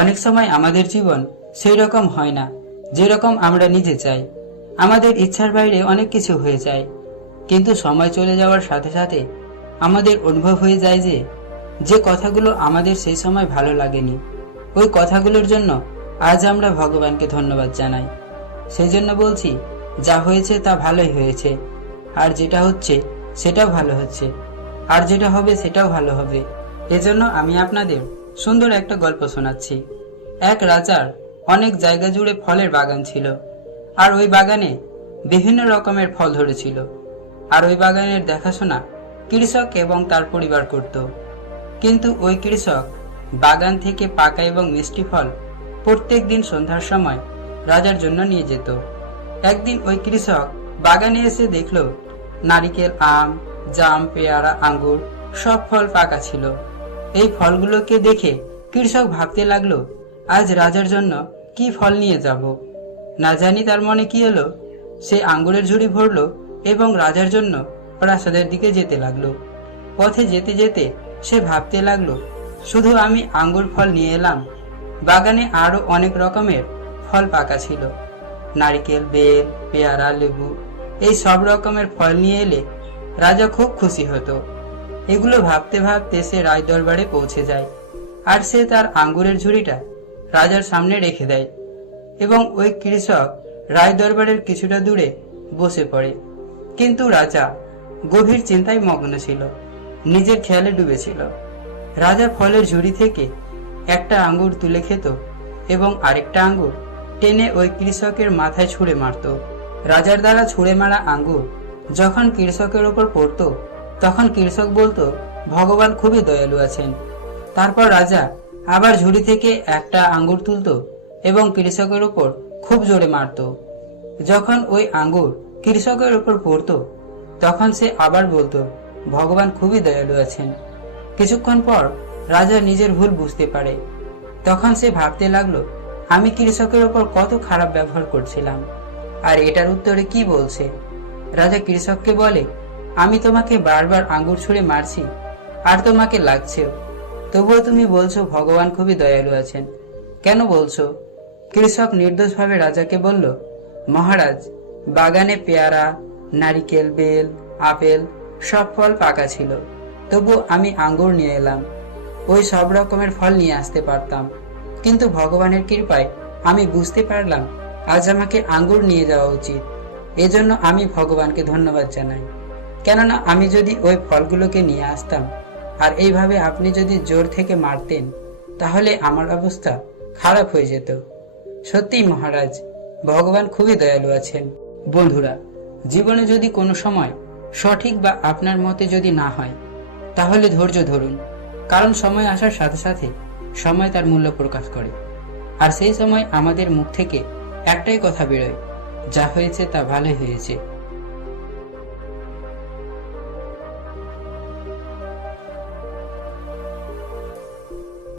অনেক সময় আমাদের জীবন সেই রকম হয় না যেরকম আমরা নিজে চাই। আমাদের ইচ্ছার বাইরে অনেক কিছু হয়ে যায়, কিন্তু সময় চলে যাওয়ার সাথে সাথে আমাদের অনুভব হয়ে যায় যে যে কথাগুলো আমাদের সেই সময় ভালো লাগেনি, ওই কথাগুলোর জন্য আজ আমরা ভগবানকে ধন্যবাদ জানাই। সেই জন্য বলছি, যা হয়েছে তা ভালোই হয়েছে, আর যেটা হচ্ছে সেটাও ভালো হচ্ছে, আর যেটা হবে সেটাও ভালো হবে। এজন্য আমি আপনাদের সুন্দর একটা গল্প শোনাচ্ছি। এক রাজার অনেক জায়গা জুড়ে ফলের বাগান ছিল, আর ওই বাগানে বিভিন্ন রকমের ফল ধরেছিল, আর ওই বাগানের দেখাশোনা কৃষক এবং তার পরিবার করত। কিন্তু ওই কৃষক বাগান থেকে পাকা এবং মিষ্টি ফল প্রত্যেক দিন সন্ধ্যার সময় রাজার জন্য নিয়ে যেত। একদিন ওই কৃষক বাগানে এসে দেখল নারিকেল, আম, জাম, পেয়ারা, আঙ্গুর সব ফল পাকা ছিল। এই ফলগুলোকে দেখে কৃষক ভাবতে লাগলো, আজ রাজার জন্য কি ফল নিয়ে যাব। না জানি তার মনে কি হলো, সে আঙ্গুরের ঝুড়ি ভরলো এবং রাজার জন্য প্রাসাদের দিকে যেতে লাগলো। পথে যেতে যেতে সে ভাবতে লাগলো, শুধু আমি আঙ্গুর ফল নিয়ে এলাম, বাগানে আরো অনেক রকমের ফল পাকা ছিল। নারিকেল, বেল, পেয়ারা, লেবু, এই সব রকমের ফল নিয়ে এলে রাজা খুব খুশি হতো। এগুলো ভাবতে ভাবতে সে রাজ দরবারে পৌঁছে যায়, আর সে তার আঙ্গুরের ঝুড়িটা রাজার সামনে রেখে দেয় এবং ওই কৃষক রাজ দরবারের কিছুটা দূরে বসে পড়ে। কিন্তু রাজা গভীর চিন্তায় মগ্ন ছিল, নিজের খেয়ালে ডুবেছিল। রাজা ফলের ঝুড়ি থেকে একটা আঙ্গুর তুলে খেত এবং আরেকটা আঙ্গুর টেনে ওই কৃষকের মাথায় ছুঁড়ে মারত। রাজার দ্বারা ছুঁড়ে মারা আঙ্গুর যখন কৃষকের ওপর পড়ত, তখন কৃষক বলতো, ভগবান খুবই দয়ালু আছেন। তারপর রাজা আবার ঝুড়ি থেকে একটা আঙ্গুর তুলতো এবং কৃষকের উপর খুব জোরে মারত। যখন ওই আঙ্গুর কৃষকের উপর পড়তো, তখন সে আবার বলতো, ভগবান খুবই দয়ালু আছেন। কিছুক্ষণ পর রাজা নিজের ভুল বুঝতে পারে। তখন সে ভাবতে লাগলো, আমি কৃষকের ওপর কত খারাপ ব্যবহার করছিলাম, আর এটার উত্তরে কি বলছে। রাজা কৃষককে বলে, আমি তোমাকে বারবার আঙ্গুর ছুঁড়ে মারছি আর তোমাকে লাগছেও, তবুও তুমি বলছো ভগবান খুবই দয়ালু আছেন, কেন বলছো? কৃষক নির্দোষভাবে রাজাকে বলল, মহারাজ, বাগানে পেয়ারা, নারিকেল, বেল, আপেল সব ফল পাকা ছিল, তবু আমি আঙ্গুর নিয়ে এলাম। ওই সব রকমের ফল নিয়ে আসতে পারতাম, কিন্তু ভগবানের কৃপায় আমি বুঝতে পারলাম আজ আমাকে আঙ্গুর নিয়ে যাওয়া উচিত। এজন্য আমি ভগবানকে ধন্যবাদ জানাই, কেননা আমি যদি ওই ফলগুলোকে নিয়ে আসতাম আর এইভাবে আপনি যদি জোর থেকে মারতেন, তাহলে আমার অবস্থা খারাপ হয়ে যেত। সত্যিই মহারাজ, ভগবান খুবই দয়ালু আছেন। বন্ধুরা, জীবনে যদি কোনো সময় সঠিক বা আপনার মতে যদি না হয়, তাহলে ধৈর্য ধরুন, কারণ সময় আসার সাথে সাথে সময় তার মূল্য প্রকাশ করে। আর সেই সময় আমাদের মুখ থেকে একটাই কথা বেরোয়, যা হয়েছে তা ভালোই হয়েছে।